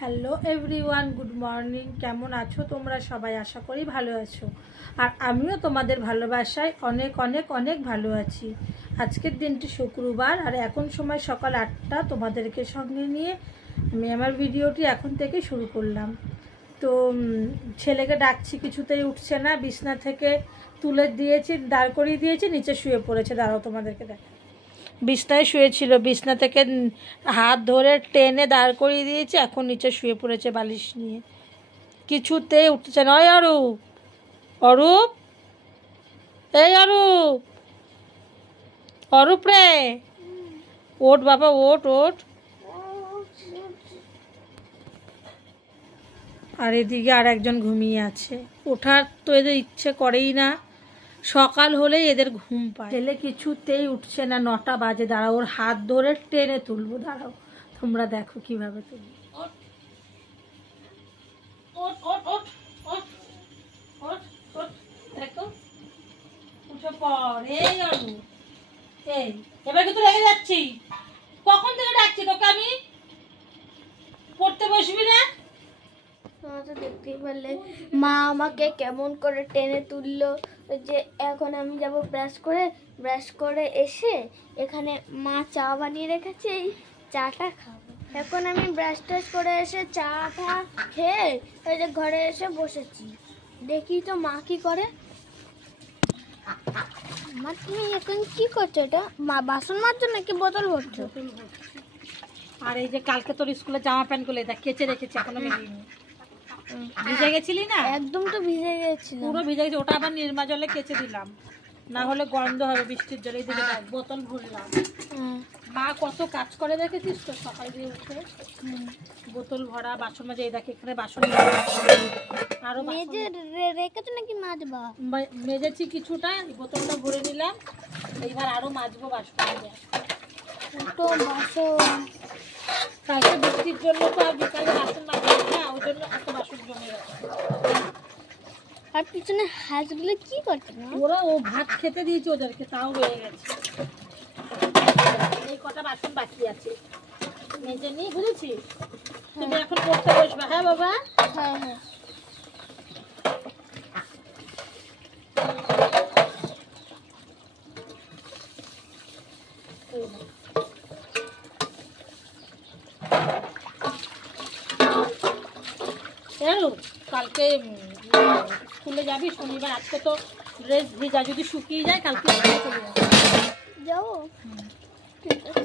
Hello everyone, good morning. কেমন আছো তোমরা সবাই? আশা করি ভালো আছো, আর আমিও তোমাদের ভালোবাসায় অনেক অনেক অনেক ভালো আছি। আজকের দিনটি শুক্রবার, আর এখন সময় সকাল 8টা। তোমাদেরকে সঙ্গে নিয়ে আমি আমার ভিডিওটি এখন থেকে শুরু করলাম। তো ছেলেকে ডাকছি, কিছুতেই উঠছে না। বিছনা থেকে তুলে দিয়েছি, দাঁড় করিয়ে দিয়েছি, নিচে শুয়ে পড়েছে। দাঁড়াও তোমাদেরকে দেখ, বিছনায় শুয়েছিল, বিছনা থেকে হাত ধরে টেনে দাঁড় করিয়ে দিয়েছে, এখন নিচে শুয়ে পড়েছে বালিশ নিয়ে, কিছুতে উঠছে না। ওই অরূপ, অরূপ, এই অরূপ, অরূপ রে, ওঠ বাবা, ওঠ ওঠ। আর এদিকে আর একজন ঘুমিয়ে আছে। ওঠার তো এদের ইচ্ছে করেই না, সকাল হলেই এদের ঘুম পায়। ছেলে কিছুতেই উঠছে না, 9টা বাজে। দাঁড়াও, ওর হাত ধরে টেনে তুলবো। দাঁড়াও, তোমরা দেখো কিভাবে তুলবো। দেখো, উঠে পড়। এই অরু, এই এবার কিন্তু রেগে যাচ্ছি। কখন থেকে ডাকছি তোকে আমি? পড়তে বসবি না? তোমরা তো দেখতেই পারলে মা আমাকে কেমন করে টেনে তুললো। যে এখন আমি যাব ব্রাশ করে এসে এখানে মা চা বানিয়ে রেখেছে, এই চাটা খাবো। এখন আমি ব্রাশ টাশ করে এসে চাটা খেয়ে ওই যে ঘরে এসে বসেছি। দেখি তো মা কি করে। মা তুমি এখন কি করছো? এটা মা বাসন মাজছো নাকি বোতল ভরছো? আর এই যে কালকে তোর স্কুলে জামা প্যান্ট গুলো দেখ, কেচে রেখেছি, এখনো মেলিনি। ভিজে গেছিলি না? একদম তো ভিজে গেছিল, পুরো ভিজে গেছে। ওটা আবার নির্মা জলে কেচে দিলাম, না হলে গন্ধ হবে বৃষ্টির জলে। এই দিকে দেখ, বোতল ভরলাম। মা কত কাজ করে দেখেছিস তো, সকাল দিয়ে উঠে বোতল ভরা, বাসন মাজা। এই দেখ এখানে বাসন আরো মেজে রেখেছো নাকি মাজবা? মেজেছি কিছুটা, বোতলটা ভরে নিলাম। এইবার আরো মাজবো বাসন। কালকে বৃষ্টির জন্য তো আর বিকালে বাসন মাজলাম না, ওই জন্য এত বাসন জমে গেছে। আর পিছনে হাঁসগুলো কি করছে না? ওরা ও ভাত খেতে দিয়েছে ওদেরকে, তাও রয়ে গেছে। এই কটা বাসন বাকি আছে, মেজে নিয়ে বুঝেছিস। তুমি এখন পড়তে বসবে? হ্যাঁ বাবা, হ্যাঁ হ্যাঁ। কালকে স্কুলে যাবি শনিবার। আজকে তো ড্রেস ভিজা, যদি শুকিয়ে যায় কালকে স্কুলে চলে যাবে। যাবো, ঠিক আছে।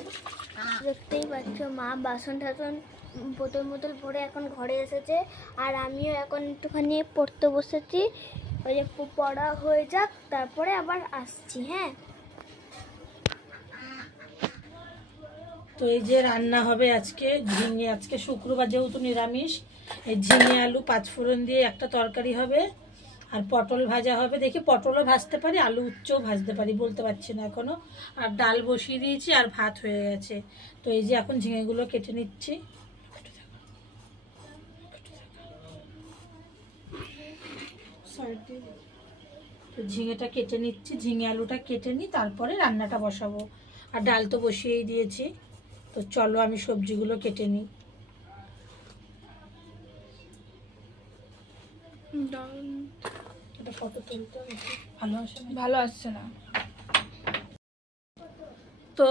দেখতেই পাচ্ছ মা বাসন টাসন বোতল ভরে এখন ঘরে এসেছে, আর আমিও এখন একটুখানি পড়তে বসেছি। ওই যে পড়া হয়ে যাক, তারপরে আবার আসছি। হ্যাঁ, তো এই যে রান্না হবে আজকে ঝিঙে। আজকে শুক্রবার যেহেতু নিরামিষ, এই ঝিঙে আলু পাঁচফোড়ন দিয়ে একটা তরকারি হবে, আর পটল ভাজা হবে। দেখি পটলও ভাজতে পারি, আলু উচ্চও ভাজতে পারি, বলতে পারছি না এখনো। আর ডাল বসিয়ে দিয়েছি, আর ভাত হয়ে গেছে। তো এই যে এখন ঝিঙেগুলো কেটে নিচ্ছি। তো ঝিঙেটা কেটে নিচ্ছি, ঝিঙে আলুটা কেটে নিই, তারপরে রান্নাটা বসাবো। আর ডাল তো বসিয়েই দিয়েছি। তো চলো আমি সবজিগুলো কেটে নিই। এটা ফটো তুলতে ভালো আসছে না। তো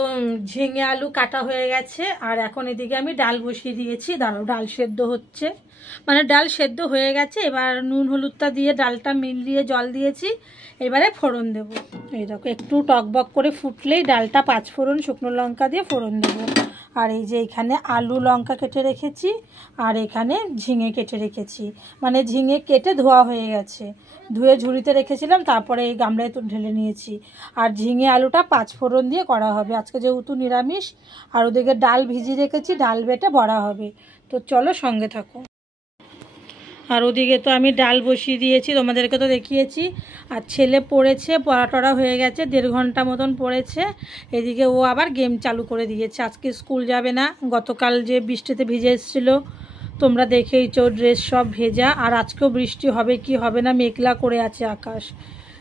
ঝিঙে আলু কাটা হয়ে গেছে, আর এখন এদিকে আমি ডাল বসিয়ে দিয়েছি। দাঁড়াও, ডাল সেদ্ধ হচ্ছে, মানে ডাল সেদ্ধ হয়ে গেছে। এবার নুন হলুদটা দিয়ে ডালটা মিলিয়ে জল দিয়েছি, এবারে ফোড়ন দেব। এই দেখো, একটু টকবক করে ফুটলেই ডালটা পাঁচফোড়ন শুকনো লঙ্কা দিয়ে ফোড়ন দেবো। আর এই যে এখানে আলু লঙ্কা কেটে রেখেছি, আর এখানে ঝিঙে কেটে রেখেছি, মানে ঝিঙে কেটে ধোয়া হয়ে গেছে, ধুয়ে ঝুড়িতে রেখেছিলাম, তারপরে এই গামলায় তো ঢেলে নিয়েছি। আর ঝিঙে আলুটা পাঁচফোড়ন দিয়ে করা হবে আজকে, যেহেতু নিরামিষ। আর ওদিকে ডাল ভিজিয়ে রেখেছি, ডাল বেটে বড়া হবে। তো চলো সঙ্গে থাকো। আর ওদিকে তো আমি ডাল বসিয়ে দিয়েছি, তোমাদেরকে তো দেখিয়েছি। আর ছেলে পড়েছে, পড়া টড়া হয়ে গেছে, 1.5 ঘন্টা মতন পড়েছে। এদিকে ও আবার গেম চালু করে দিয়েছে। আজকে স্কুল যাবে না, গতকাল যে বৃষ্টিতে ভিজে এসেছিলো, তোমরা দেখেইছো, ড্রেস সব ভেজা। আর আজকেও বৃষ্টি হবে কি হবে না, মেঘলা করে আছে আকাশ।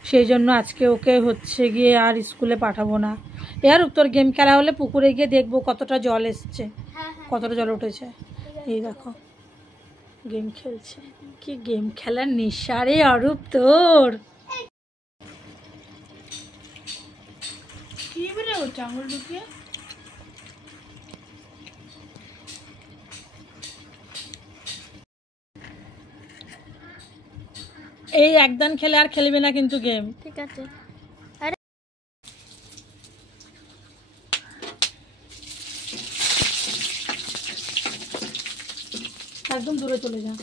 সেই জন্য আজকে ওকে হচ্ছে গিয়ে আর স্কুলে পাঠাবো না। আর তোর গেম খেলা হলে পুকুরে গিয়ে দেখবো কতটা জল এসছে, কতটা জল উঠেছে। এই দেখো, গেম খেলছে। কি গেম খেলার নেশা রে অরূপ তোর। কি বলে ও চাঙ্গল ঢুকিয়ে এই একদম খেলে আর খেলবে না কিন্তু গেম। ঠিক আছে। একদম দূরে চলে যা।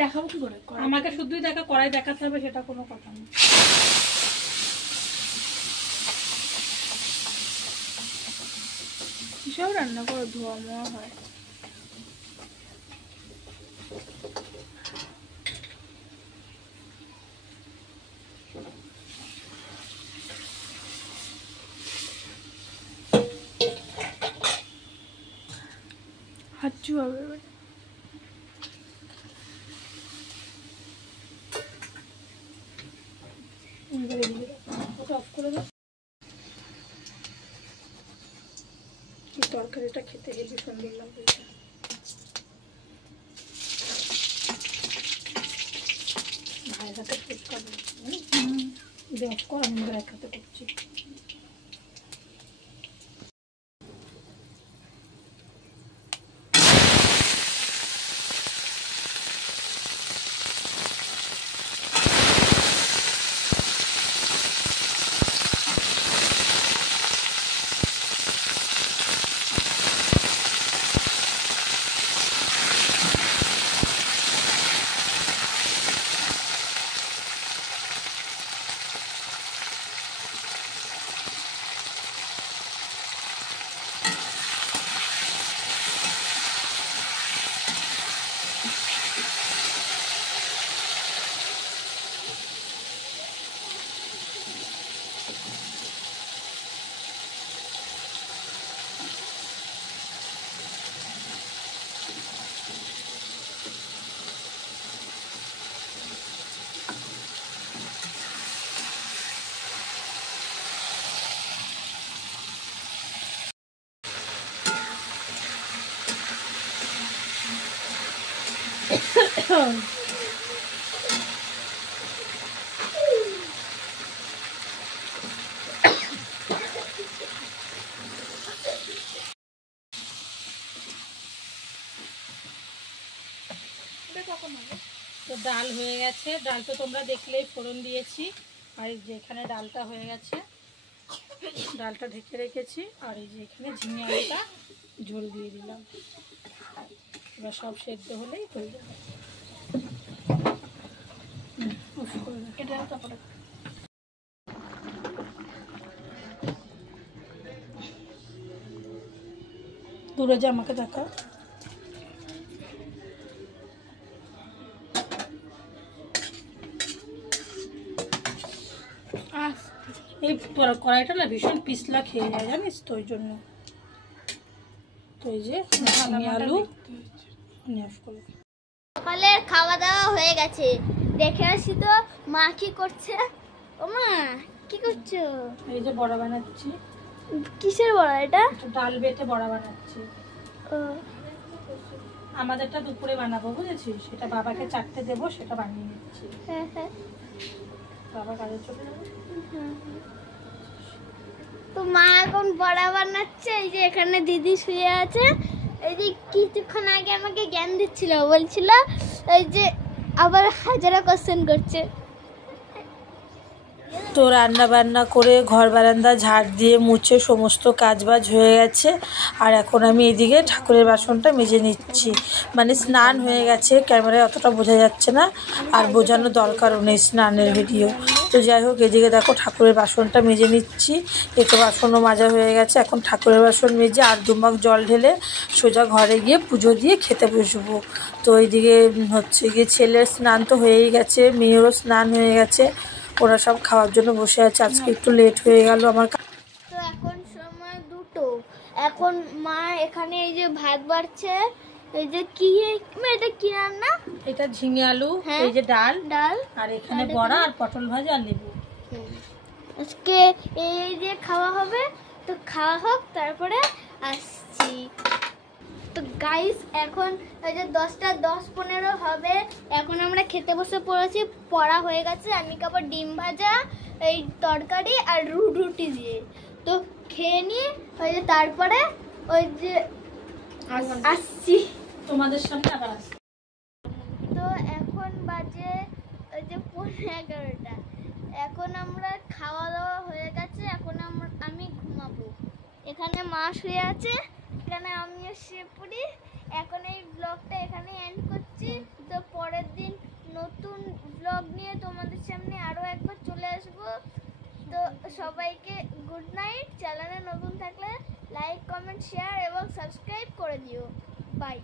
দেখাবো কি করে? আমাকে শুধুই দেখা কড়াই দেখাতে হবে, সেটা কোনো কথা না। কিসব রান্না করে ধোয়া মোয়া হয়। হাঁচু হবে এবার। তরকারিটা খেতে হেবি সুন্দর লাগবে। ভাইয়ের হাতে ফুচকা দেখ কর, আমি এক হাতে করছি। তো ডাল হয়ে গেছে, ডাল তো তোমরা দেখলেই ফোড়ন দিয়েছি। আর এই যে এখানে ডালটা হয়ে গেছে, ডালটা ঢেকে রেখেছি। আর এই যে এখানে ঝিঙে আলুটা ঝোল দিয়ে দিলাম। এবার সব সেদ্ধ হলেই হয়ে যাবে। দূরে যে আমাকে দেখা। এই কড়াইটা না ভীষণ পিছলা খেয়ে যায় জানিস তো, ওই জন্য। তো এই যে আলু সকালের খাওয়া দাওয়া হয়ে গেছে, দেখে আসি তো মা কি করছে। ও মা কি করছো? এই যে বড়া বানাচ্ছি। কিসের বড়া এটা? ডাল বেটে বড়া বানাচ্ছি। আমাদেরটা দুপুরে বানাবো বুঝেছিস, সেটা বাবাকে চারটে দেবো, সেটা বানিয়ে নিচ্ছি। হ্যাঁ হ্যাঁ, বাবা কাজে চলে যাবে। তো মা এখন বড়া বানাচ্ছে। এই যে এখানে দিদি শুয়ে আছে। এই যে কিছুক্ষণ আগে আমাকে জ্ঞান দিচ্ছিল, বলছিল এই যে আবার হাজারা কোশ্চেন করছে। তো রান্না বান্না করে ঘর বারান্দা ঝাড় দিয়ে মুছে সমস্ত কাজবাজ হয়ে গেছে। আর এখন আমি এদিকে ঠাকুরের বাসনটা মেজে নিচ্ছি। মানে স্নান হয়ে গেছে, ক্যামেরায় অতটা বোঝা যাচ্ছে না, আর বোঝানোর দরকারও নেই স্নানের ভিডিও। তো যাই হোক, এদিকে দেখো ঠাকুরের বাসনটা মেজে নিচ্ছি। এতো বাসনও মাজা হয়ে গেছে। এখন ঠাকুরের বাসন মেজে আর 2 মগ জল ঢেলে সোজা ঘরে গিয়ে পুজো দিয়ে খেতে বসবো। তো এইদিকে হচ্ছে গিয়ে ছেলের স্নান তো হয়েই গেছে, মেয়েরও স্নান হয়ে গেছে। ওরা সব খাওয়ার জন্য বসে আছে। আজকে একটু লেট হয়ে গেল আমার। তো এখন সময় 2টো। এখন মা এখানে এই যে ভাত বাড়ছে। এই যে কি এটা কি রান্না? এটা ঝিঙে আলু, এই যে ডাল, আর এখানে বড়া আর পটল ভাজা আর লেবু। আজকে এই যে খাওয়া হবে, তো খাওয়া হোক তারপরে আসছি। তো গাইস এখন ওই যে 10:10-15 হবে, এখন আমরা খেতে বসে পড়েছি। পড়া হয়ে গেছে, আমি খাবো ডিম ভাজা, এই তরকারি আর রুটি দিয়ে। তো খেয়ে নিয়ে ওই যে তারপরে ওই যে আসছি তোমাদের সামনে আবার আসছি। তো এখন বাজে ওই যে 11:30। এখন আমরা খাওয়া দাওয়া হয়ে গেছে, এখন আমি ঘুমাবো। এখানে মা শুয়ে আছে, এখানে আমিও শুয়ে পড়ি। এখন এই ব্লগটা এখানে এন্ড করছি। তো পরের দিন নতুন ব্লগ নিয়ে তোমাদের সামনে আরও একবার চলে আসবো। তো সবাইকে গুড নাইট। চ্যানেলে নতুন থাকলে লাইক, কমেন্ট, শেয়ার এবং সাবস্ক্রাইব করে দিও। বাই।